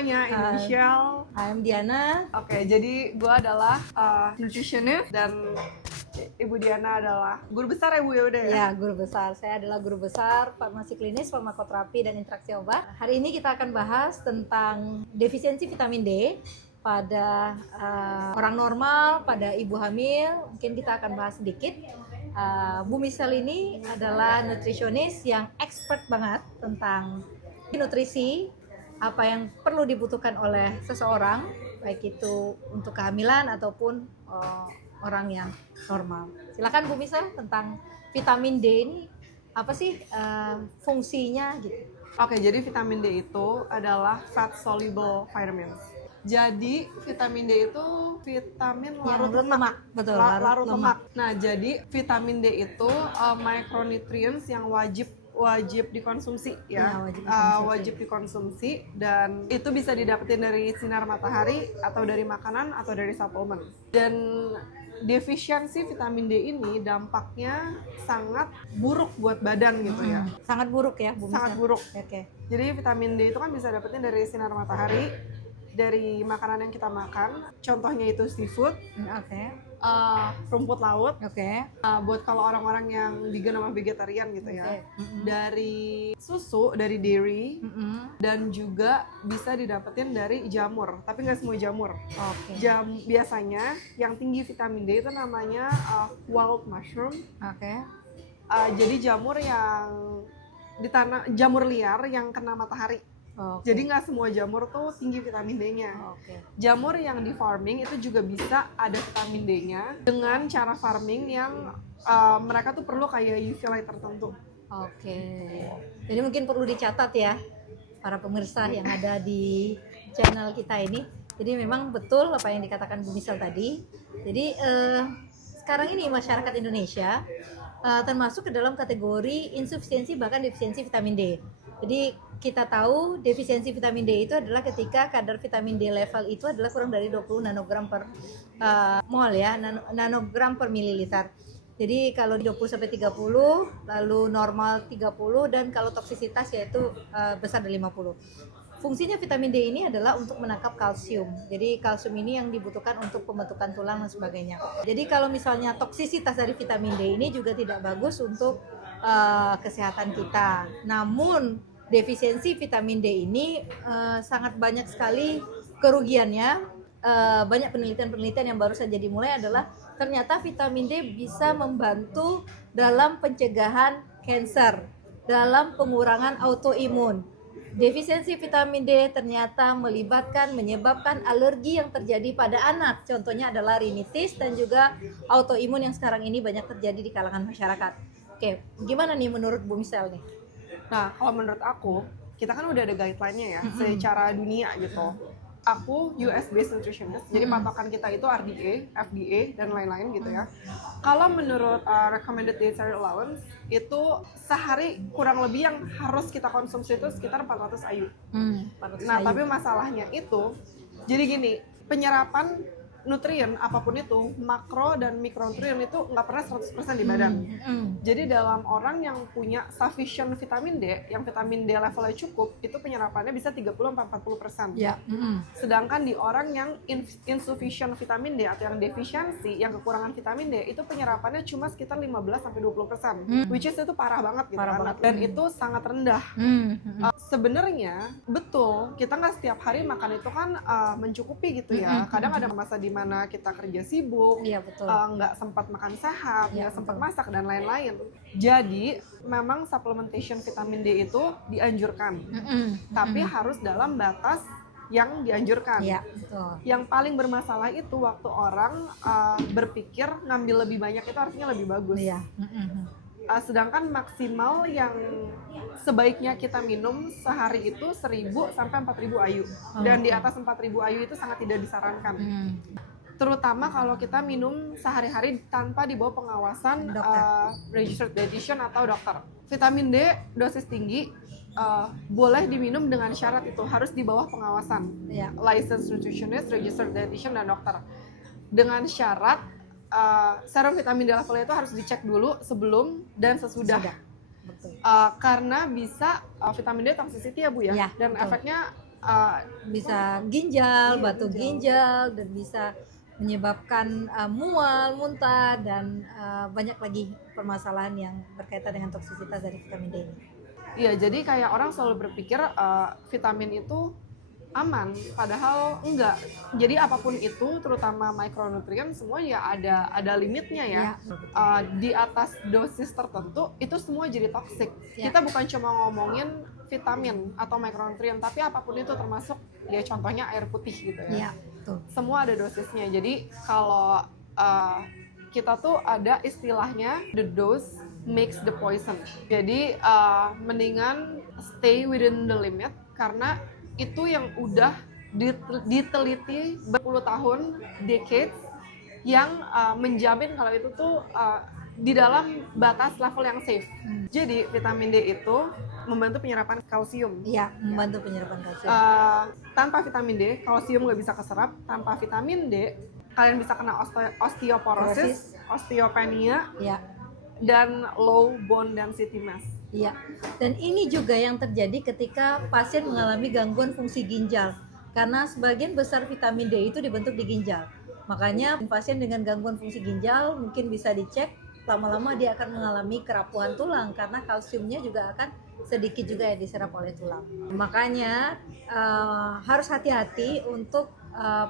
semuanya, ini Michelle. I'm Diana. Oke, jadi gue adalah nutritionist dan Ibu Diana adalah guru besar ya Bu ya udah ya? Ya, guru besar. Saya adalah guru besar farmasi klinis, farmakoterapi, dan interaksi obat. Hari ini kita akan bahas tentang defisiensi vitamin D pada orang normal, pada ibu hamil. Mungkin kita akan bahas sedikit. Bu Michelle ini adalah nutrisionis yang expert banget tentang nutrisi, apa yang perlu dibutuhkan oleh seseorang, baik itu untuk kehamilan ataupun orang yang normal. Silakan Bu Michelle, tentang vitamin D ini apa sih fungsinya gitu. Oke, jadi vitamin D itu adalah fat soluble vitamins. Jadi vitamin D itu vitamin larut lemak. Betul, larut lemak. Nah, jadi vitamin D itu micronutrients yang wajib dikonsumsi ya, wajib dikonsumsi, dan itu bisa didapetin dari sinar matahari atau dari makanan atau dari suplemen. Dan defisiensi vitamin D ini dampaknya sangat buruk buat badan gitu ya. Sangat buruk ya, Bu. Sangat buruk. Oke. Jadi vitamin D itu kan bisa dapetin dari sinar matahari, dari makanan yang kita makan. Contohnya itu seafood. Oke. Rumput laut. Oke. Buat kalau orang-orang yang vegan sama vegetarian gitu ya. Okay. Dari susu, dari dairy, dan juga bisa didapetin dari jamur. Tapi nggak semua jamur. Okay. Biasanya yang tinggi vitamin D itu namanya wild mushroom. Oke. Jadi jamur yang jamur liar yang kena matahari. Okay. Jadi nggak semua jamur tuh tinggi vitamin D-nya. Okay. Jamur yang di farming itu juga bisa ada vitamin D-nya dengan cara farming yang mereka tuh perlu kayak UV light tertentu. Oke. Jadi mungkin perlu dicatat ya para pemirsa yang ada di channel kita ini. Jadi memang betul apa yang dikatakan Bu Michelle tadi. Jadi sekarang ini masyarakat Indonesia termasuk ke dalam kategori insufisiensi bahkan defisiensi vitamin D. Jadi kita tahu defisiensi vitamin D itu adalah ketika kadar vitamin D level itu adalah kurang dari 20 nanogram per mol ya, nanogram per mililiter. Jadi kalau 20 sampai 30, lalu normal 30, dan kalau toksisitas yaitu besar dari 50. Fungsinya vitamin D ini adalah untuk menangkap kalsium. Jadi kalsium ini yang dibutuhkan untuk pembentukan tulang dan sebagainya. Jadi kalau misalnya toksisitas dari vitamin D ini juga tidak bagus untuk kesehatan kita. Namun defisiensi vitamin D ini sangat banyak sekali kerugiannya. Banyak penelitian yang baru saja dimulai adalah ternyata vitamin D bisa membantu dalam pencegahan kanker, dalam pengurangan autoimun. Defisiensi vitamin D ternyata menyebabkan alergi yang terjadi pada anak. Contohnya adalah rinitis dan juga autoimun yang sekarang ini banyak terjadi di kalangan masyarakat. Oke, gimana nih menurut Bu Michelle nih? Nah, kalau menurut aku, kita kan udah ada guideline-nya ya, secara dunia gitu. Aku US based nutritionist, jadi patokan kita itu RDA, FDA, dan lain-lain gitu ya. Kalau menurut recommended dietary allowance, itu sehari kurang lebih yang harus kita konsumsi itu sekitar 400 IU. Nah, tapi masalahnya itu, jadi gini, penyerapan nutrien apapun itu, makro dan mikronutrien itu nggak pernah 100% di badan. Jadi dalam orang yang punya sufficient vitamin D, yang vitamin D levelnya cukup, itu penyerapannya bisa 30-40%. Ya. Sedangkan di orang yang insufficient vitamin D atau yang defisiensi, yang kekurangan vitamin D, itu penyerapannya cuma sekitar 15-20%. Which is itu parah banget gitu kan. Dan itu sangat rendah. Sebenarnya betul, kita nggak setiap hari makan itu kan mencukupi gitu ya. Kadang ada masa di mana kita kerja sibuk, nggak sempat makan sehat, nggak sempat masak dan lain-lain. Jadi memang supplementation vitamin D itu dianjurkan, tapi harus dalam batas yang dianjurkan. Ya, betul. Yang paling bermasalah itu waktu orang berpikir ngambil lebih banyak itu artinya lebih bagus. Ya. Sedangkan maksimal yang sebaiknya kita minum sehari itu 1000 sampai 4000 IU. Dan di atas 4000 IU itu sangat tidak disarankan. Terutama kalau kita minum sehari-hari tanpa di bawah pengawasan registered dietitian atau dokter. Vitamin D dosis tinggi boleh diminum dengan syarat itu harus di bawah pengawasan licensed nutritionist, registered dietitian, dan dokter. Dengan syarat serum vitamin D levelnya itu harus dicek dulu sebelum dan sesudah. Karena bisa vitamin D toxicity ya Bu ya, dan efeknya bisa ginjal, Iya, batu ginjal, dan bisa menyebabkan mual, muntah, dan banyak lagi permasalahan yang berkaitan dengan toksisitas dari vitamin D ini. Iya, jadi kayak orang selalu berpikir vitamin itu aman, padahal enggak. Jadi apapun itu, terutama mikronutrien, semua ya ada limitnya ya. Ya, Di atas dosis tertentu itu semua jadi toksik. Ya. Kita bukan cuma ngomongin vitamin atau mikronutrien, tapi apapun itu termasuk ya contohnya air putih gitu ya. ya, betul. Semua ada dosisnya. Jadi kalau kita tuh ada istilahnya the dose makes the poison. Jadi mendingan stay within the limit, karena itu yang udah diteliti berpuluh tahun, decades, yang menjamin kalau itu tuh di dalam batas level yang safe. Jadi vitamin D itu membantu penyerapan kalsium. Iya, membantu penyerapan kalsium. Tanpa vitamin D, kalsium nggak bisa keserap. Tanpa vitamin D, kalian bisa kena osteoporosis, osteopenia, Ya, dan low bone density mass. iya. Dan ini juga yang terjadi ketika pasien mengalami gangguan fungsi ginjal. Karena sebagian besar vitamin D itu dibentuk di ginjal. Makanya pasien dengan gangguan fungsi ginjal mungkin bisa dicek, lama-lama dia akan mengalami kerapuhan tulang karena kalsiumnya juga akan sedikit juga ya diserap oleh tulang. Makanya harus hati-hati untuk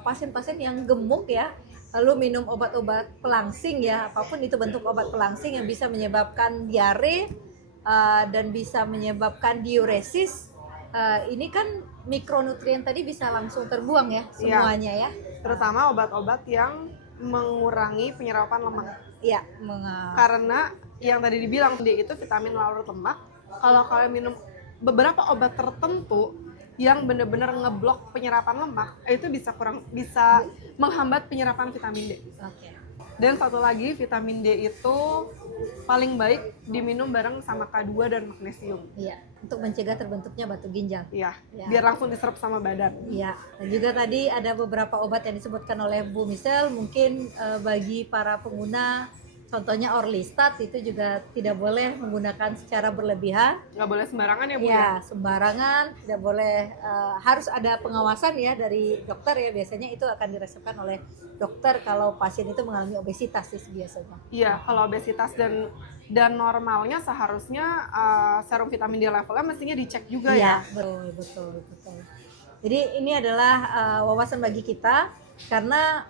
pasien-pasien yang gemuk ya, lalu minum obat-obat pelangsing ya, apapun itu bentuk obat pelangsing yang bisa menyebabkan diare dan bisa menyebabkan diuresis. Ini kan mikronutrien tadi bisa langsung terbuang ya semuanya ya. Terutama obat-obat yang mengurangi penyerapan lemak. Iya, Karena yang tadi dibilang D itu vitamin larut lemak. Kalau kalian minum beberapa obat tertentu yang benar-benar ngeblok penyerapan lemak, itu bisa menghambat penyerapan vitamin D. Oke. Dan satu lagi, vitamin D itu paling baik diminum bareng sama K2 dan magnesium. Iya, untuk mencegah terbentuknya batu ginjal. Iya, Ya. biar langsung diserap sama badan. Iya, dan juga tadi ada beberapa obat yang disebutkan oleh Bu Michelle, mungkin bagi para pengguna, contohnya Orlistat itu juga tidak boleh menggunakan secara berlebihan. Nggak boleh sembarangan ya, Bu? Ya, sembarangan, tidak boleh, harus ada pengawasan ya dari dokter ya, biasanya itu akan diresepkan oleh dokter kalau pasien itu mengalami obesitas sih biasanya. Iya, kalau obesitas dan normalnya seharusnya serum vitamin D levelnya mestinya dicek juga ya. Iya, betul. Jadi ini adalah wawasan bagi kita karena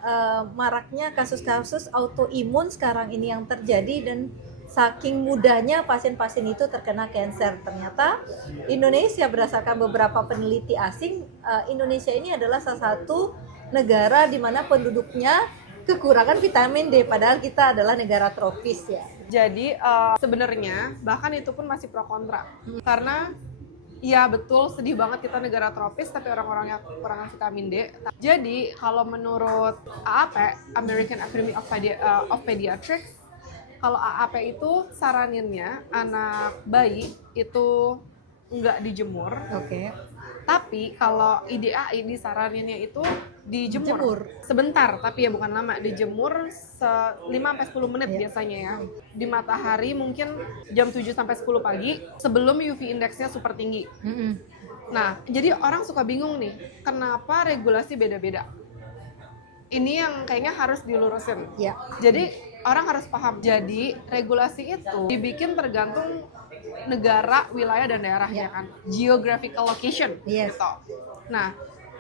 maraknya kasus-kasus autoimun sekarang ini yang terjadi dan saking mudahnya pasien-pasien itu terkena kanker. Ternyata Indonesia berdasarkan beberapa peneliti asing, Indonesia ini adalah salah satu negara di mana penduduknya kekurangan vitamin D, padahal kita adalah negara tropis ya. Jadi sebenarnya bahkan itu pun masih pro kontra. Karena ya betul, sedih banget kita negara tropis tapi orang-orangnya kekurangan vitamin D. Jadi kalau menurut AAP, American Academy of Pediatrics, kalau AAP itu saraninnya anak bayi itu nggak dijemur. Oke. Tapi kalau IDAI disaraninnya itu dijemur sebentar, tapi ya bukan lama, dijemur 5-10 menit biasanya ya. Di matahari mungkin jam 7 sampai 10 pagi sebelum UV indeksnya super tinggi. Nah, jadi orang suka bingung nih, kenapa regulasi beda-beda? Ini yang kayaknya harus dilurusin. Ya. Jadi orang harus paham. Jadi regulasi itu dibikin tergantung negara, wilayah, dan daerahnya kan. Geographical location gitu. Nah,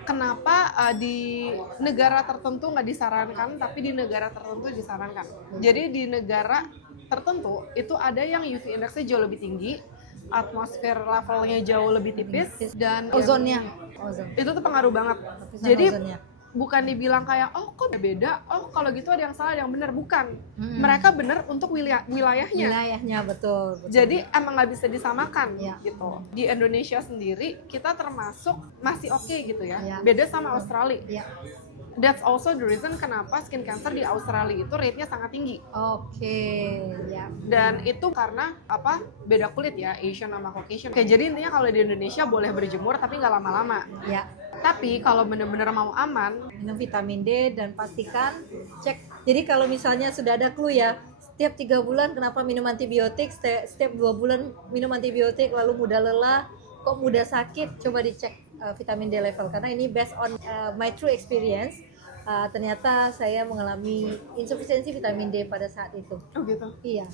kenapa di negara tertentu nggak disarankan, tapi di negara tertentu disarankan? Jadi di negara tertentu itu ada yang UV indeksnya jauh lebih tinggi, atmosfer levelnya jauh lebih tipis, dan ozonnya itu tuh pengaruh banget. Jadi bukan dibilang kayak oh kok beda, oh kalau gitu ada yang salah ada yang benar, bukan. Mereka benar untuk wilayahnya betul. Jadi emang nggak bisa disamakan gitu. Di Indonesia sendiri kita termasuk masih oke gitu ya, beda sama Australia. That's also the reason kenapa skin cancer di Australia itu rate-nya sangat tinggi. Dan itu karena apa? Beda kulit ya, Asian sama Caucasian. Oke, jadi intinya kalau di Indonesia boleh berjemur tapi nggak lama-lama. Tapi kalau benar-benar mau aman, minum vitamin D dan pastikan cek. Jadi kalau misalnya sudah ada clue ya, setiap 3 bulan kenapa minum antibiotik, setiap 2 bulan minum antibiotik, lalu mudah lelah, kok mudah sakit, coba dicek vitamin D level karena ini based on my true experience. Ternyata saya mengalami insufisiensi vitamin D pada saat itu. Oh gitu. Iya,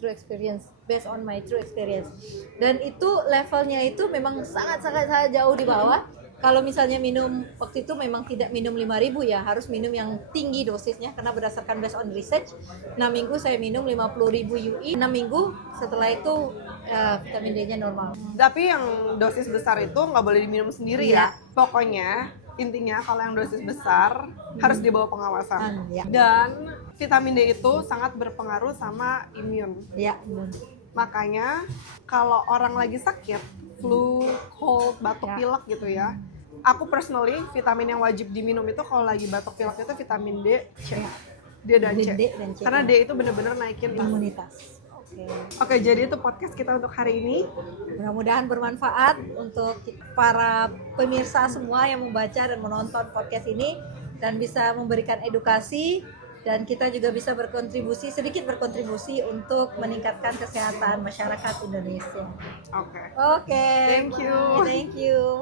true experience, based on my true experience. Dan itu levelnya itu memang sangat jauh di bawah. Kalau misalnya minum waktu itu memang tidak minum 5.000 ya, harus minum yang tinggi dosisnya karena berdasarkan based on research. 6 minggu saya minum 50.000 UI. 6 minggu setelah itu vitamin D-nya normal. Tapi yang dosis besar itu nggak boleh diminum sendiri Iya. ya. Pokoknya intinya kalau yang dosis besar harus di bawah pengawasan. Ya. Dan vitamin D itu sangat berpengaruh sama imun. Ya. Makanya kalau orang lagi sakit, flu, cold, batuk Ya. pilek gitu ya. Aku personally vitamin yang wajib diminum itu kalau lagi batuk pilek itu vitamin D, C. D dan C. D dan C. Karena D itu benar-benar naikin Imunitas. Oke. Oke, jadi itu podcast kita untuk hari ini. Mudah-mudahan bermanfaat untuk para pemirsa semua yang membaca dan menonton podcast ini dan bisa memberikan edukasi dan kita juga bisa sedikit berkontribusi untuk meningkatkan kesehatan masyarakat Indonesia. Oke. Oke. Thank you. Thank you.